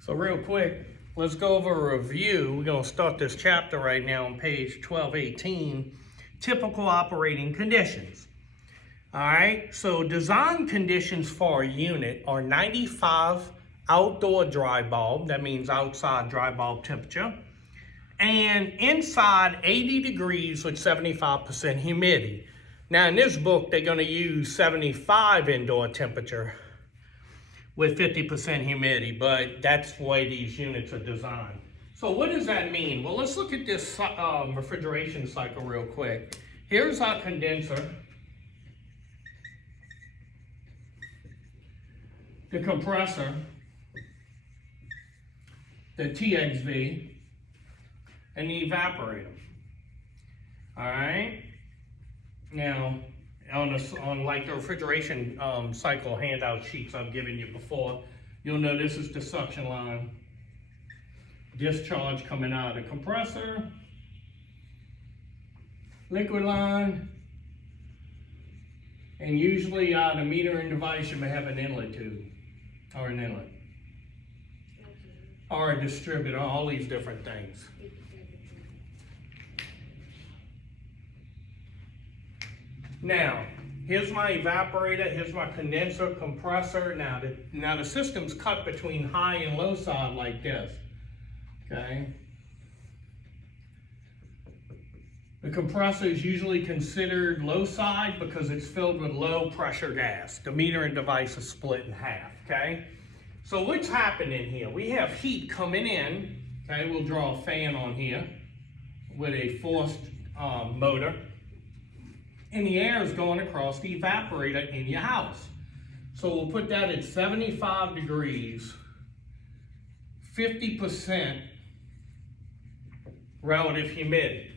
So real quick, let's go over a review. We're going to start this chapter right now on page 1218, typical operating conditions. All right, so design conditions for a unit are 95 outdoor dry bulb, that means outside dry bulb temperature, and inside 80 degrees with 75% humidity. Now in this book, they're going to use 75 indoor temperature with 50% humidity, but that's the way these units are designed. So what does that mean? Well, let's look at this refrigeration cycle real quick. Here's our condenser, the compressor, the TXV, and the evaporator. All right. Now, on like the refrigeration cycle handout sheets I've given you before, you'll know this is the suction line, discharge coming out of the compressor, liquid line, and usually the metering device you may have an inlet tube or an inlet or a distributor, all these different things. Now, here's my evaporator, here's my condenser, compressor. Now the system's cut between high and low side like this, okay? The compressor is usually considered low side because it's filled with low pressure gas. The metering device is split in half, okay? So what's happening here? We have heat coming in, okay? We'll draw a fan on here with a forced motor. And the air is going across the evaporator in your house. So we'll put that at 75 degrees, 50% relative humidity.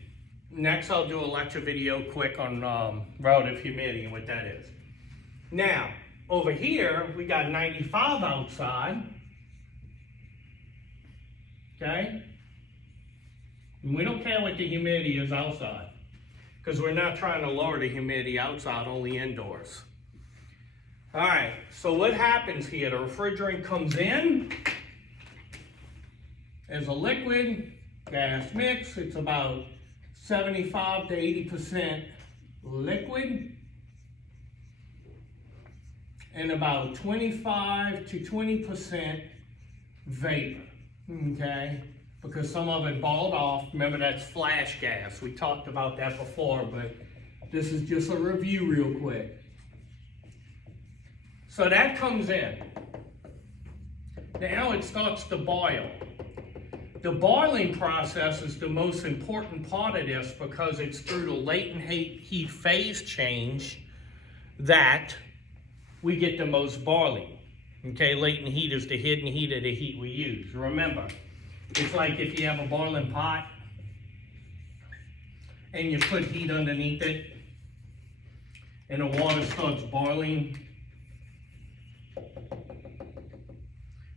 Next, I'll do a lecture video quick on relative humidity and what that is. Now, over here, we got 95 outside, okay? And we don't care what the humidity is outside, because we're not trying to lower the humidity outside, only indoors. All right, so what happens here? The refrigerant comes in as a liquid gas mix. It's about 75 to 80% liquid and about 25 to 20% vapor, okay? Because some of it balled off. Remember, that's flash gas. We talked about that before, but this is just a review real quick. So that comes in. Now it starts to boil. The boiling process is the most important part of this because it's through the latent heat phase change that we get the most boiling. Okay, latent heat is the hidden heat of the heat we use. Remember, it's like if you have a boiling pot and you put heat underneath it and the water starts boiling.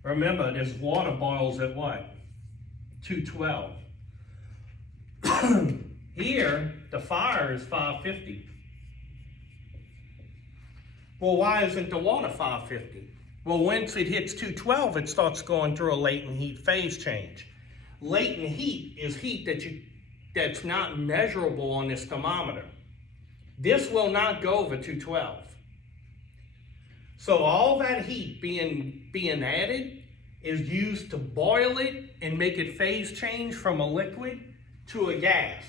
Remember, this water boils at what? 212. Here, the fire is 550. Well, why isn't the water 550? Well, once it hits 212, it starts going through a latent heat phase change. Latent heat is heat that's not measurable on this thermometer. This will not go over 212. So all that heat being added is used to boil it and make it phase change from a liquid to a gas.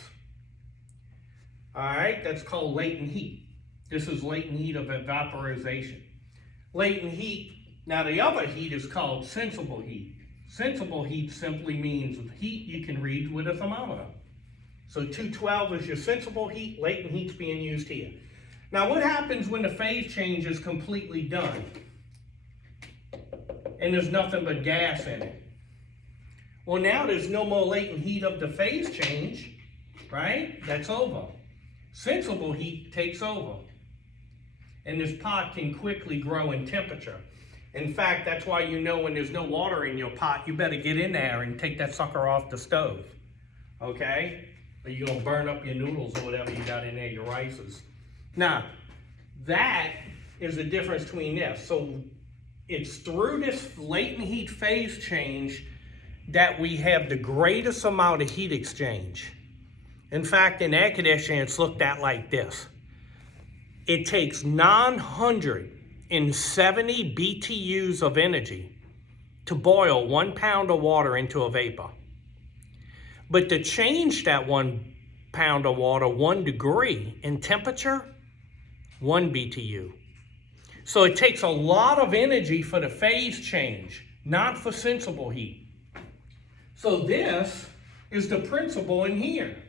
All right, that's called latent heat. This is latent heat of vaporization. Latent heat. Now the other heat is called sensible heat. Sensible heat simply means heat you can read with a thermometer. So 212 is your sensible heat, latent heat's being used here. Now what happens when the phase change is completely done and there's nothing but gas in it? Well, now there's no more latent heat of the phase change, right? That's over. Sensible heat takes over. And this pot can quickly grow in temperature. In fact, that's why you know when there's no water in your pot, you better get in there and take that sucker off the stove, okay? Or you're gonna burn up your noodles or whatever you got in there, your rices. Now, that is the difference between this. So It's through this latent heat phase change that we have the greatest amount of heat exchange. In fact, in air conditioning, it's looked at like this. It takes 970 BTUs of energy to boil 1 pound of water into a vapor. But to change that 1 pound of water 1 degree in temperature, 1 BTU. So it takes a lot of energy for the phase change, not for sensible heat. So this is the principle in here.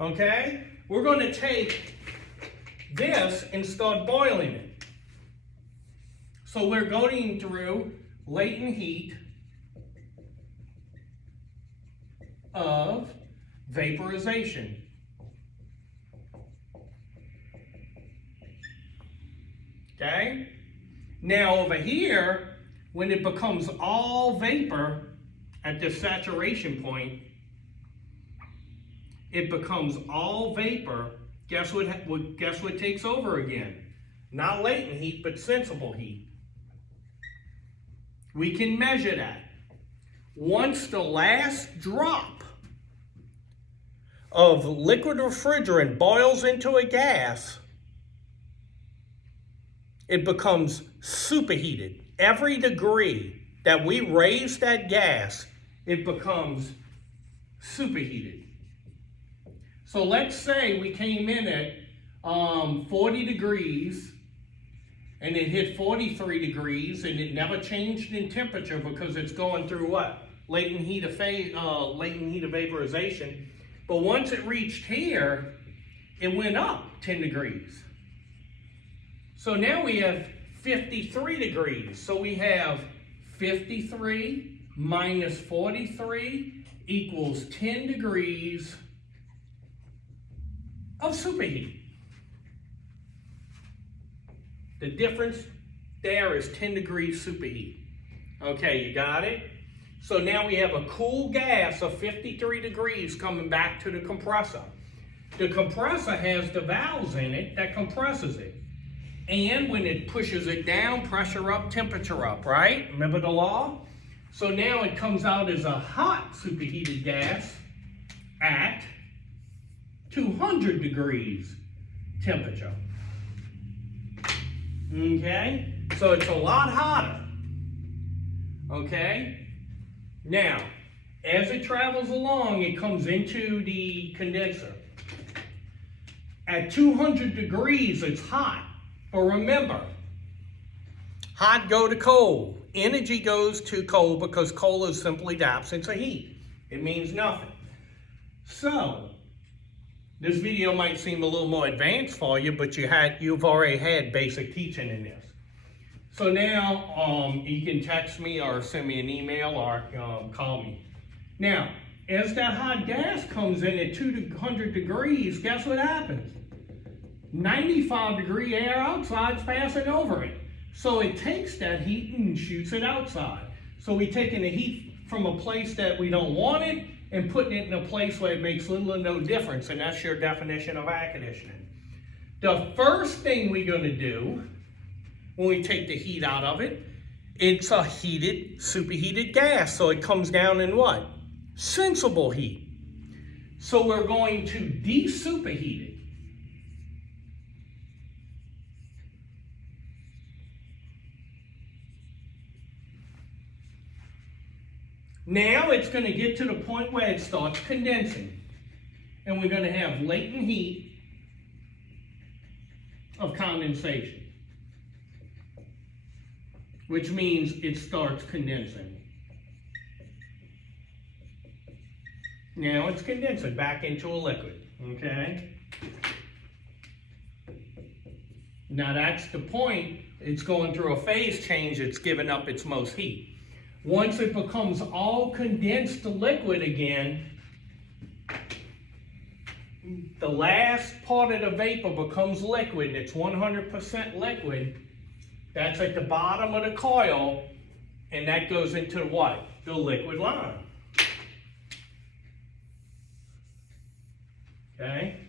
Okay? We're going to take this and start boiling it. So we're going through latent heat of vaporization. Okay? Now over here, when it becomes all vapor at the saturation point, it becomes all vapor. Guess what takes over again? Not latent heat, but sensible heat. We can measure that. Once the last drop of liquid refrigerant boils into a gas, it becomes superheated. Every degree that we raise that gas, it becomes superheated. So let's say we came in at 40 degrees and it hit 43 degrees and it never changed in temperature because it's going through what? Latent heat of vaporization. But once it reached here, it went up 10 degrees. So now we have 53 degrees. So we have 53 minus 43 equals 10 degrees of superheat. The difference there is 10 degrees superheat. Okay, you got it? So now we have a cool gas of 53 degrees coming back to the compressor. The compressor has the valves in it that compresses it. And when it pushes it down, pressure up, temperature up, right? Remember the law? So now it comes out as a hot superheated gas at 200 degrees temperature. Okay? So it's a lot hotter. Okay? Now, as it travels along, it comes into the condenser. At 200 degrees, it's hot. But remember, hot go to cold. Energy goes to cold because cold is simply the absence of heat. It means nothing. So, this video might seem a little more advanced for you, but you've already had basic teaching in this. So now, you can text me or send me an email or call me. Now, as that hot gas comes in at 200 degrees, guess what happens? 95 degree air outside's passing over it. So it takes that heat and shoots it outside. So we're taking the heat from a place that we don't want it and putting it in a place where it makes little or no difference, and that's your definition of air conditioning. The first thing we're going to do when we take the heat out of it, it's a heated, superheated gas, so it comes down in what? Sensible heat. So we're going to de-superheat it. Now it's going to get to the point where it starts condensing. And we're going to have latent heat of condensation, which means it starts condensing. Now it's condensing back into a liquid, okay? Now that's the point. It's going through a phase change. It's giving up its most heat. Once it becomes all condensed to liquid again, the last part of the vapor becomes liquid, and it's 100% liquid. That's at the bottom of the coil, and that goes into what? The liquid line. Okay?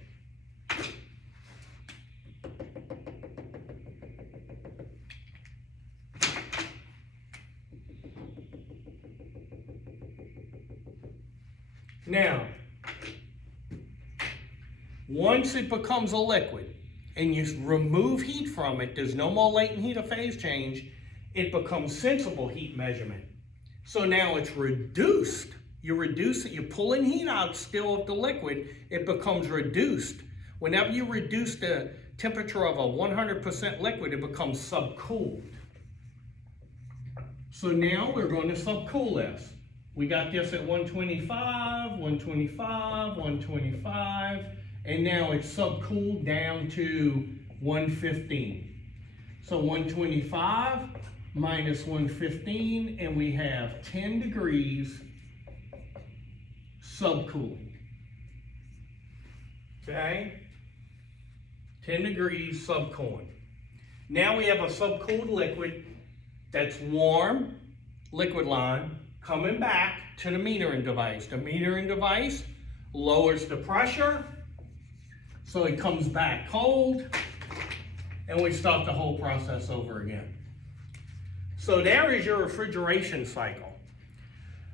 Now, once it becomes a liquid and you remove heat from it, there's no more latent heat or phase change, it becomes sensible heat measurement. So now it's reduced. You reduce it, you're pulling heat out still of the liquid, it becomes reduced. Whenever you reduce the temperature of a 100% liquid, it becomes subcooled. So now we're going to subcool this. We got this at 125, 125, 125, and now it's subcooled down to 115. So 125 minus 115, and we have 10 degrees subcooling. Okay? 10 degrees subcooling. Now we have a subcooled liquid that's warm, liquid line, coming back to the metering device. The metering device lowers the pressure, so it comes back cold, and we start the whole process over again. So there is your refrigeration cycle.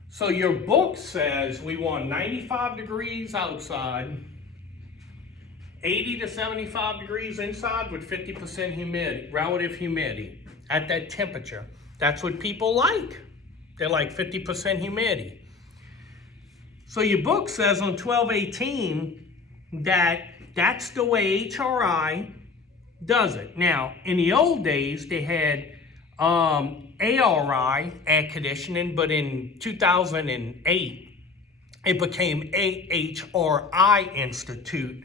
So your book says we want 95 degrees outside, 80 to 75 degrees inside with 50% humidity, relative humidity at that temperature. That's what people like. They're like 50% humidity. So your book says on 1218 that that's the way HRI does it. Now, in the old days, they had ARI, air conditioning, but in 2008, it became AHRI Institute,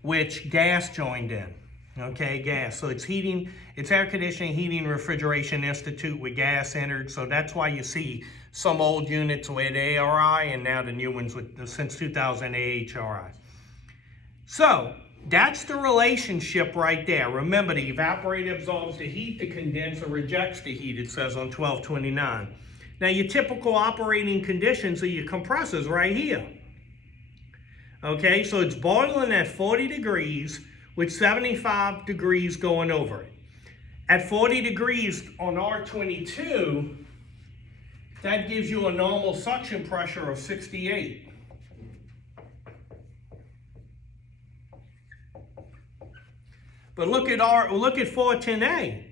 which gas joined in. Okay, gas. So it's heating, it's air conditioning, heating, refrigeration institute with gas entered. So that's why you see some old units with ARI and now the new ones with since 2000 AHRI. So that's the relationship right there. Remember, the evaporator absorbs the heat, the condenser rejects the heat, it says on 1229. Now your typical operating conditions are your compressors right here. Okay, so it's boiling at 40 degrees with 75 degrees going over it. At 40 degrees on R22, that gives you a normal suction pressure of 68. But look at 410A.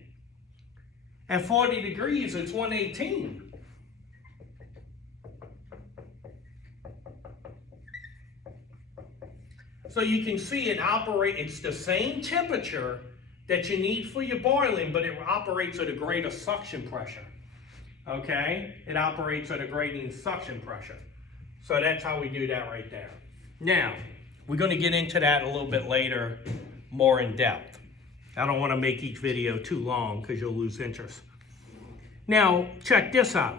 At 40 degrees, it's 118. So you can see it's the same temperature that you need for your boiling, but it operates at a greater suction pressure. Okay? It operates at a greater suction pressure. So that's how we do that right there. Now, we're going to get into that a little bit later, more in depth. I don't want to make each video too long because you'll lose interest. Now, check this out.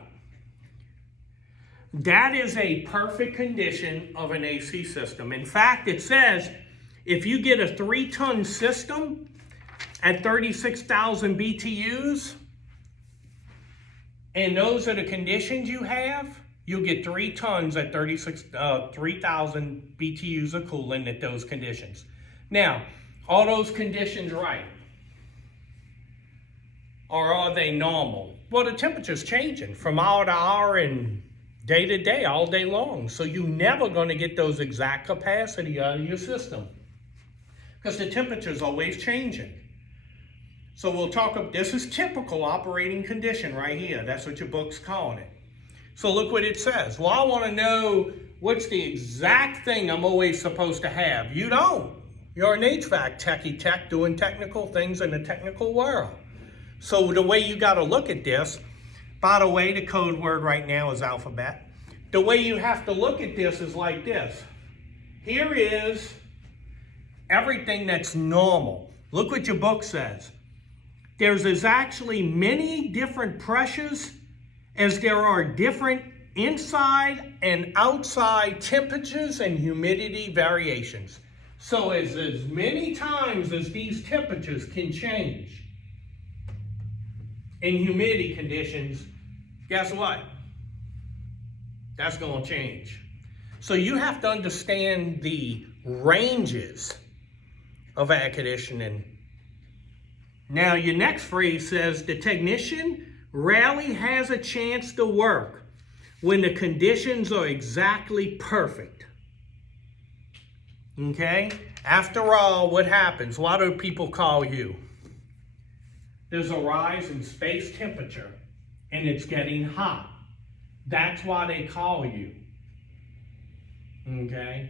That is a perfect condition of an AC system. In fact, it says if you get a 3-ton system at 36,000 BTUs, and those are the conditions you have, you'll get 3 tons at 3,000 BTUs of coolant at those conditions. Now, are those conditions right? Or are they normal? Well, the temperature's changing from hour to hour and day to day, all day long. So you're never going to get those exact capacity out of your system because the temperature's always changing. So we'll talk about, this is typical operating condition right here. That's what your book's calling it. So look what it says. Well, I want to know what's the exact thing I'm always supposed to have. You don't. You're an HVAC techie tech doing technical things in the technical world. So the way you got to look at this, by the way, the code word right now is alphabet. The way you have to look at this is like this. Here is everything that's normal. Look what your book says. There's actually many different pressures as there are different inside and outside temperatures and humidity variations. So as many times as these temperatures can change in humidity conditions, guess what? That's going to change. So you have to understand the ranges of air conditioning. Now your next phrase says the technician rarely has a chance to work when the conditions are exactly perfect. Okay? After all, what happens? Why do people call you? There's a rise in space temperature and it's getting hot. That's why they call you. Okay?